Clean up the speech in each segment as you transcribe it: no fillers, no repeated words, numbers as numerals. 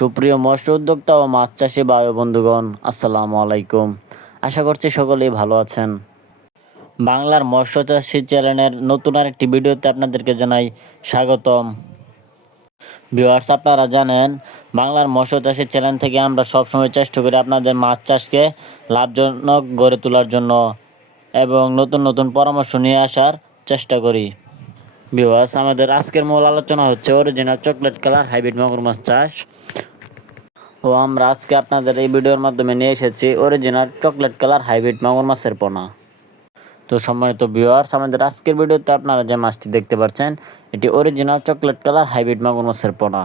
সুপ্রিয় মৎস্য উদ্যোক্তা ও মাছ চাষি ভাই ও বন্ধুগণ, আসসালামু আলাইকুম। আশা করছি সকলেই ভালো আছেন। বাংলার মৎস্য চাষি চ্যানেলের নতুন আরেকটি ভিডিওতে আপনাদেরকে জানাই স্বাগতম। ভিউয়ার্স, আপনারা জানেন বাংলার মৎস্য চাষি চ্যানেল থেকে আমরা সবসময় চেষ্টা করি আপনাদের মাছ চাষকে লাভজনক গড়ে তোলার জন্য এবং নতুন নতুন পরামর্শ নিয়ে আসার চেষ্টা করি। ভিউয়ার্স, আমাদের আজকের মূল আলোচনা হচ্ছে অরিজিনাল চকলেট কালার হাইব্রিড মাগুর মাছ চাষ। ও আমরা আজকে আপনাদের এই ভিডিওর মাধ্যমে নিয়ে এসেছি অরিজিনাল চকলেট কালার হাইব্রিড মাগুর মাছের পোনা। তো সম্মানিত ভিউয়ার্স, আমাদের আজকের ভিডিওতে আপনারা যে মাছটি দেখতে পাচ্ছেন এটি অরিজিনাল চকলেট কালার হাইব্রিড মাগুর মাছের পোনা।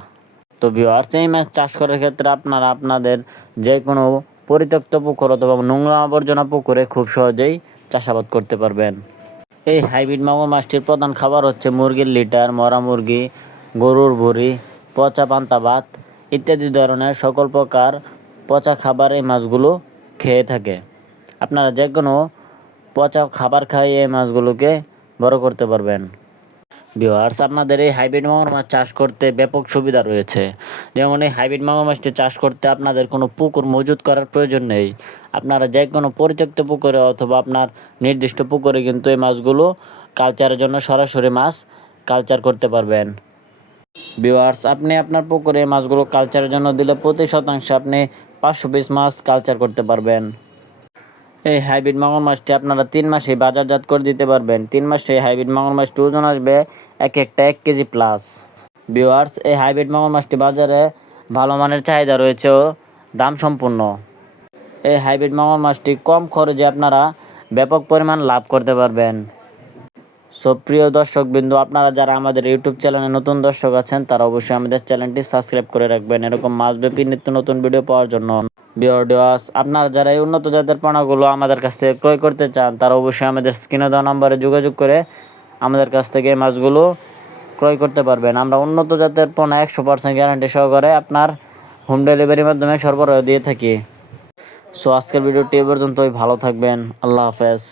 তো ভিউয়ার্স, এই মাছ চাষ করার ক্ষেত্রে আপনারা আপনাদের যে কোনো পরিত্যক্ত পুকুর অথবা নোংরা আবর্জনা পুকুরে খুব সহজেই চাষাবাদ করতে পারবেন। এই হাইব্রিড মাগুর মাছটির প্রধান খাবার হচ্ছে মুরগির লিটার, মরা মুরগি, গরুর ভুঁড়ি, পচা পান্তা ভাত ইত্যাদি ধরনের সকল প্রকার পচা খাবার এই মাছগুলো খেয়ে থাকে। আপনারা যে কোনো পচা খাবার খাইয়ে এই মাছগুলোকে বড় করতে পারবেন। ভিউয়ার্স, আপনাদের এই হাইব্রিড মাগুর মাছ চাষ করতে ব্যাপক সুবিধা রয়েছে। যেমন এই হাইব্রিড মাগুর মাছটি চাষ করতে আপনাদের কোনো পুকুর মজুত করার প্রয়োজন নেই। আপনারা যে কোনো পরিত্যক্ত পুকুরে অথবা আপনার নির্দিষ্ট পুকুরে কিন্তু এই মাছগুলো কালচারের জন্য সরাসরি মাছ কালচার করতে পারবেন। ভিউয়ার্স, আপনি আপনার পুকুরে এই মাছগুলো কালচারের জন্য দিলে প্রতি শতাংশে আপনি 500 পিস মাছ কালচার করতে পারবেন। এই হাইব্রিড মাগুর মাছটি আপনারা 3 মাসে বাজারজাত করে দিতে পারবেন। 3 মাসে এই হাইব্রিড মাগুর মাছটি ওজন আসবে এক 1 কেজি প্লাস। ভিউয়ার্স, এই হাইব্রিড মাগুর মাছটি বাজারে ভালো মানের চাহিদা রয়েছে ও দাম সম্পূর্ণ। এই হাইব্রিড মাগুর মাছটি কম খরচে আপনারা ব্যাপক পরিমাণ লাভ করতে পারবেন। প্রিয় দর্শকবৃন্দ, আপনারা যারা আমাদের ইউটিউব চ্যানেলে নতুন দর্শক আছেন তারা অবশ্যই আমাদের চ্যানেলটি সাবস্ক্রাইব করে রাখবেন এরকম মাছব্যাপী নিত্য নতুন ভিডিও পাওয়ার জন্য। ভিউয়ার্স, আপনারা যারা এই উন্নত জাতের পোনাগুলো আমাদের কাছ থেকে ক্রয় করতে চান তারা অবশ্যই আমাদের স্ক্রিনে দেওয়া নম্বরে যোগাযোগ করে আমাদের কাছ থেকে মাছগুলো ক্রয় করতে পারবেন। আমরা উন্নত জাতের পোনা 100% গ্যারান্টি সহকারে আপনার হোম ডেলিভারির মাধ্যমে সরবরাহ দিয়ে থাকি। আজকের ভিডিওটি এ পর্যন্তই। ভালো থাকবেন। আল্লাহ হাফেজ।